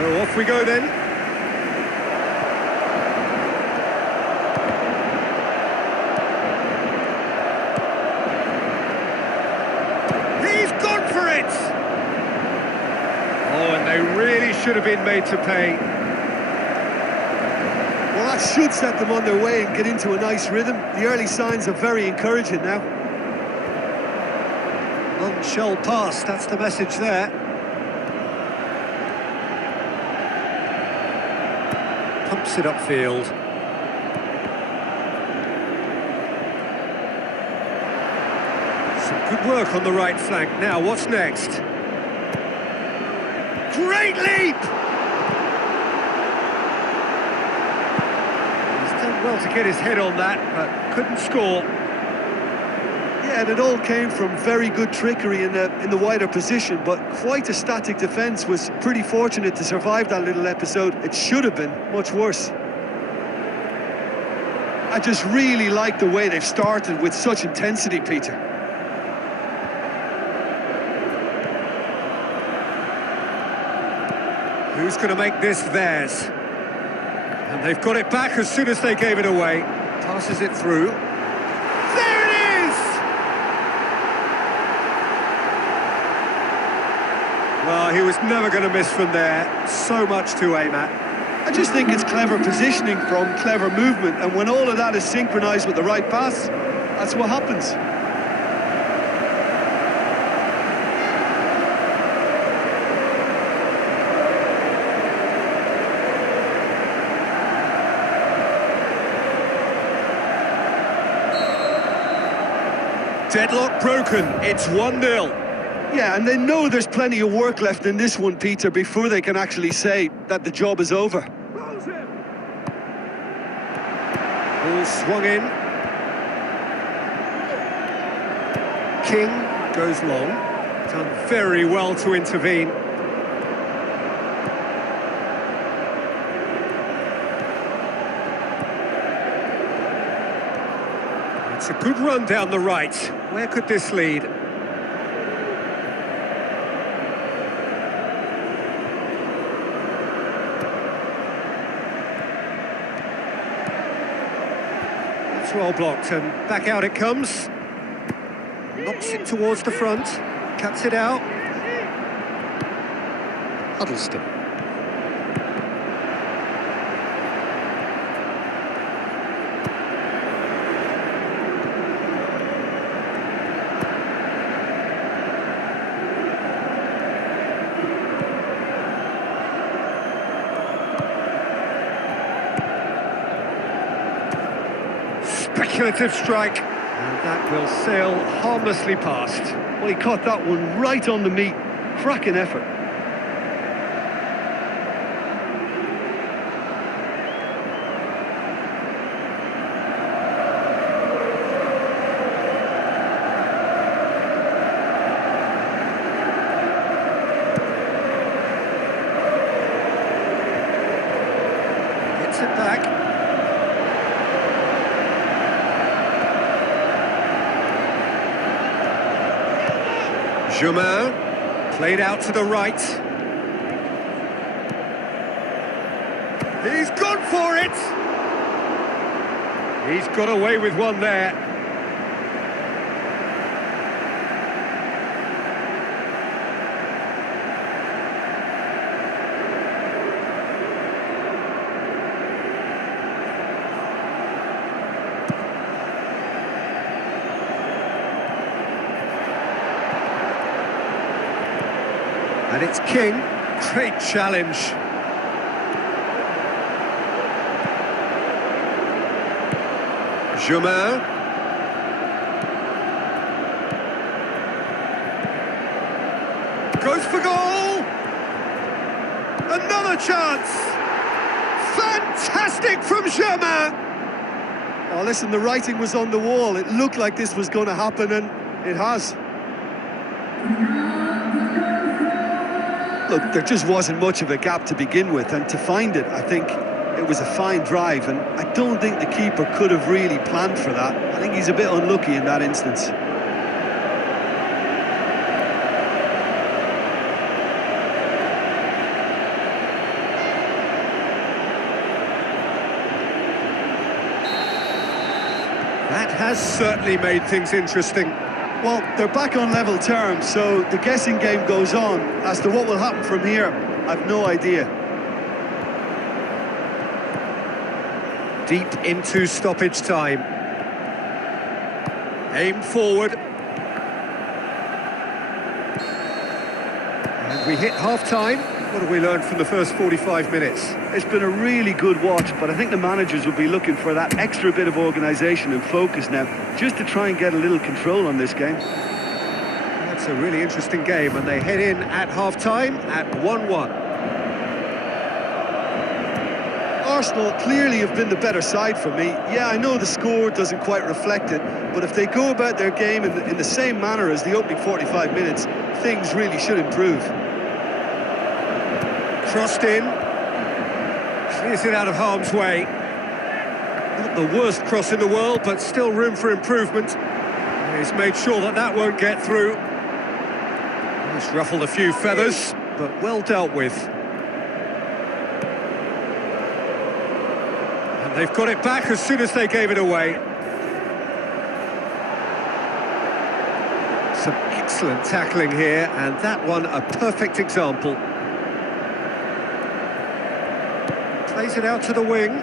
So off we go then. He's gone for it! Oh, and they really should have been made to pay. Well, that should set them on their way and get into a nice rhythm. The early signs are very encouraging now. None shall pass, that's the message there. Pumps it upfield. Some good work on the right flank. Now, what's next? Great leap! He's done well to get his head on that, but couldn't score. Yeah, and it all came from very good trickery in the wider position, but quite a static defence. Was pretty fortunate to survive that little episode. It should have been much worse. I just really like the way they've started with such intensity, Peter. Who's going to make this theirs? And they've got it back as soon as they gave it away. Passes it through. There it is! Well, he was never going to miss from there. So much to aim at. I just think it's clever positioning from clever movement, and when all of that is synchronised with the right pass, that's what happens. Deadlock broken, it's 1-0. Yeah, and they know there's plenty of work left in this one, Peter, before they can actually say that the job is over. Ball swung in. King goes long. Done very well to intervene. It's a good run down the right. Where could this lead? It's well blocked, and back out it comes. Knocks it towards the front. Cuts it out. Huddleston. Speculative strike, and that will sail harmlessly past. Well, he caught that one right on the meat. Cracking effort. Gets it back. Germain, played out to the right. He's gone for it! He's got away with one there. And it's King. Great challenge. Germain. Goes for goal. Another chance. Fantastic from Germain. Oh, listen, the writing was on the wall. It looked like this was going to happen, and it has. Look, there just wasn't much of a gap to begin with, and to find it, I think it was a fine drive, and I don't think the keeper could have really planned for that. I think he's a bit unlucky in that instance. has certainly made things interesting. Well, they're back on level terms, so the guessing game goes on. As to what will happen from here, I've no idea. Deep into stoppage time. Aim forward. And we hit half-time. What have we learned from the first 45 minutes? It's been a really good watch, but I think the managers will be looking for that extra bit of organisation and focus now, just to try and get a little control on this game. That's a really interesting game, and they head in at half-time at 1-1. Arsenal clearly have been the better side for me. Yeah, I know the score doesn't quite reflect it, but if they go about their game in the same manner as the opening 45 minutes, things really should improve. Crossed in. Clears it out of harm's way. Not the worst cross in the world, but still room for improvement. He's made sure that that won't get through. He's ruffled a few feathers, but well dealt with. And they've got it back as soon as they gave it away. Some excellent tackling here, and that one a perfect example. Plays it out to the wing.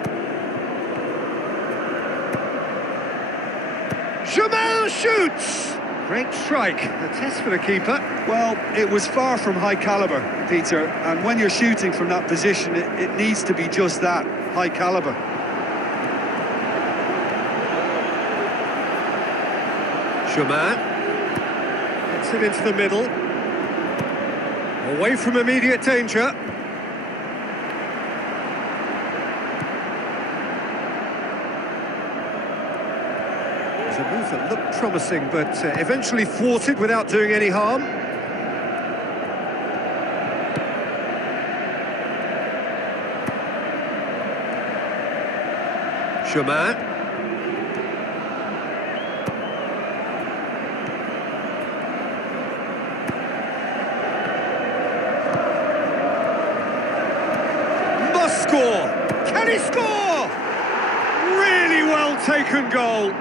Germain shoots! Great strike. A test for the keeper. Well, it was far from high calibre, Peter, and when you're shooting from that position, it needs to be just that, high calibre. Germain gets it into the middle. Away from immediate danger. A move that looked promising, but eventually thwarted without doing any harm. Germain. Must score! Can he score? Really well taken goal.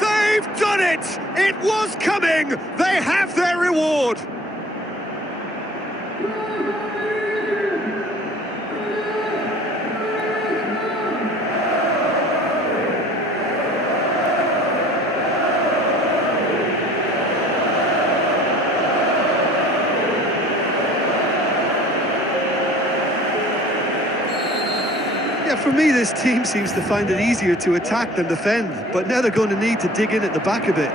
They've done it! It was coming! They have their reward! Yeah, for me, this team seems to find it easier to attack than defend, but now they're going to need to dig in at the back a bit.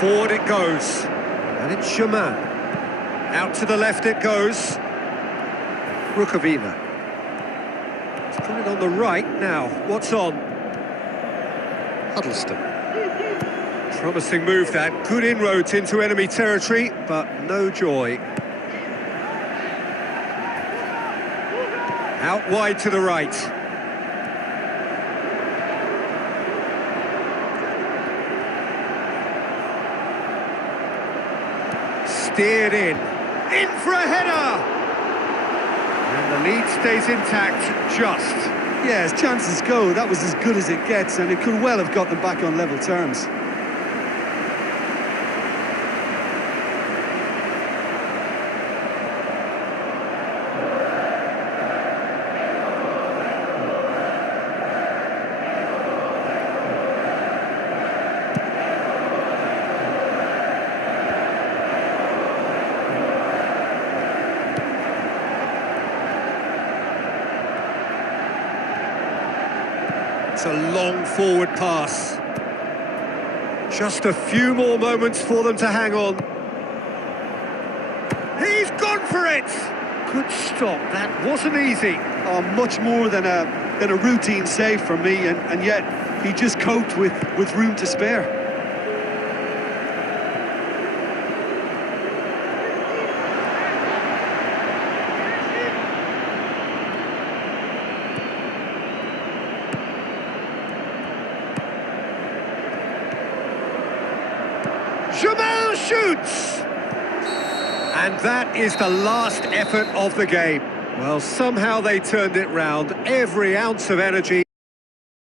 Forward it goes, and it's Germain. Out to the left it goes. Rukavina. He's put it on the right now. What's on? Huddleston. Promising move that. Good inroads into enemy territory, but no joy. Out wide to the right. Steered in for a header! And the lead stays intact, just. Yeah, as chances go, that was as good as it gets, and it could well have got them back on level terms. It's a long forward pass. Just a few more moments for them to hang on. He's gone for it! Good stop, that wasn't easy. Oh, much more than a routine save from me, and yet he just coped with room to spare. Germain shoots! And that is the last effort of the game. Well, somehow they turned it round. Every ounce of energy.